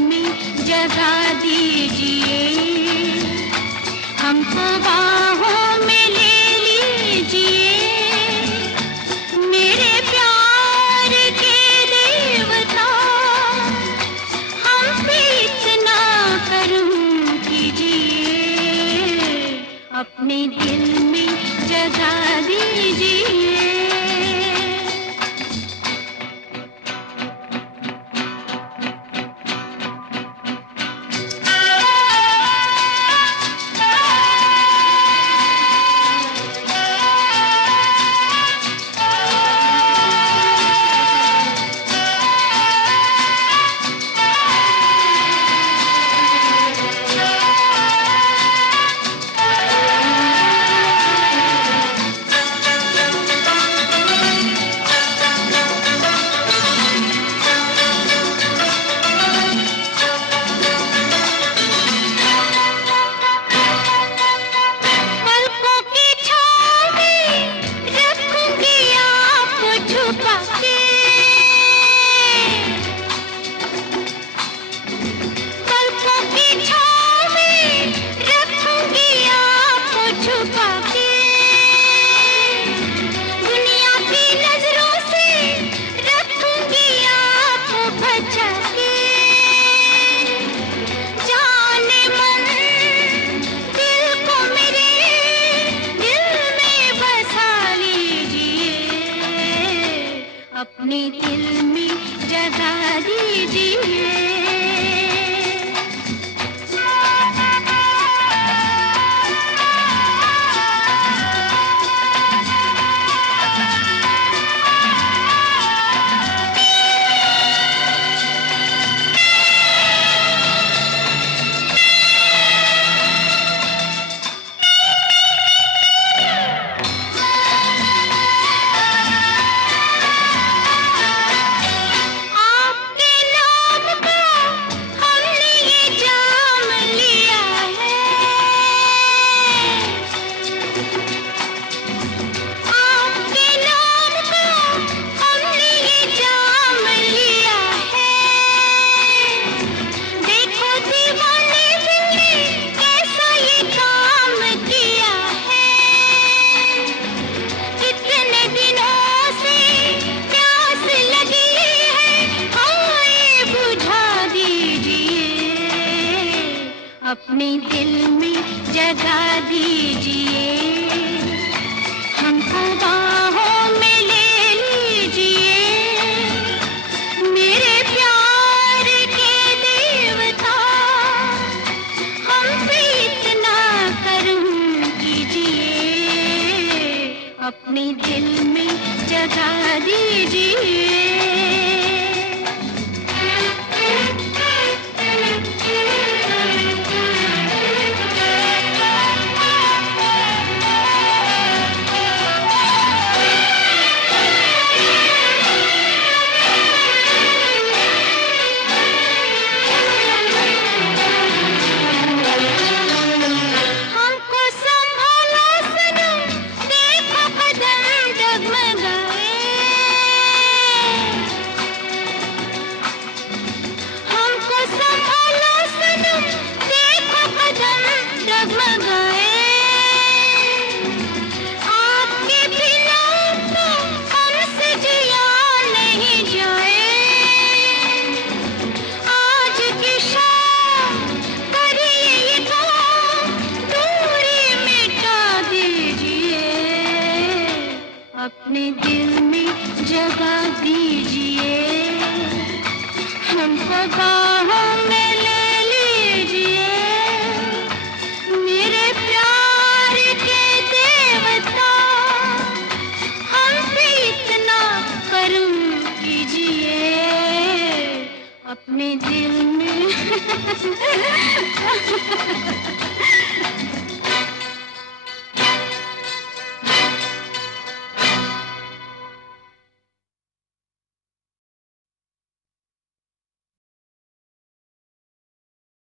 में जगा दीजिए, हमको बाहों में ले लीजिए। मेरे प्यार के देवता, हम पे इतना करम कीजिए, अपने दिल में जगा दीजिए। अपने दिल में जगा दीजिए। अपने दिल में जगा दीजिए, हमको बाहों में ले लीजिए। मेरे प्यार के देवता, हम पे इतना करम कीजिए, अपने दिल में जगा दीजिए। अपने दिल में जगा दीजिए, हमको बाहों में ले लीजिए। मेरे प्यार के देवता, हम पे इतना करम कीजिए, अपने दिल में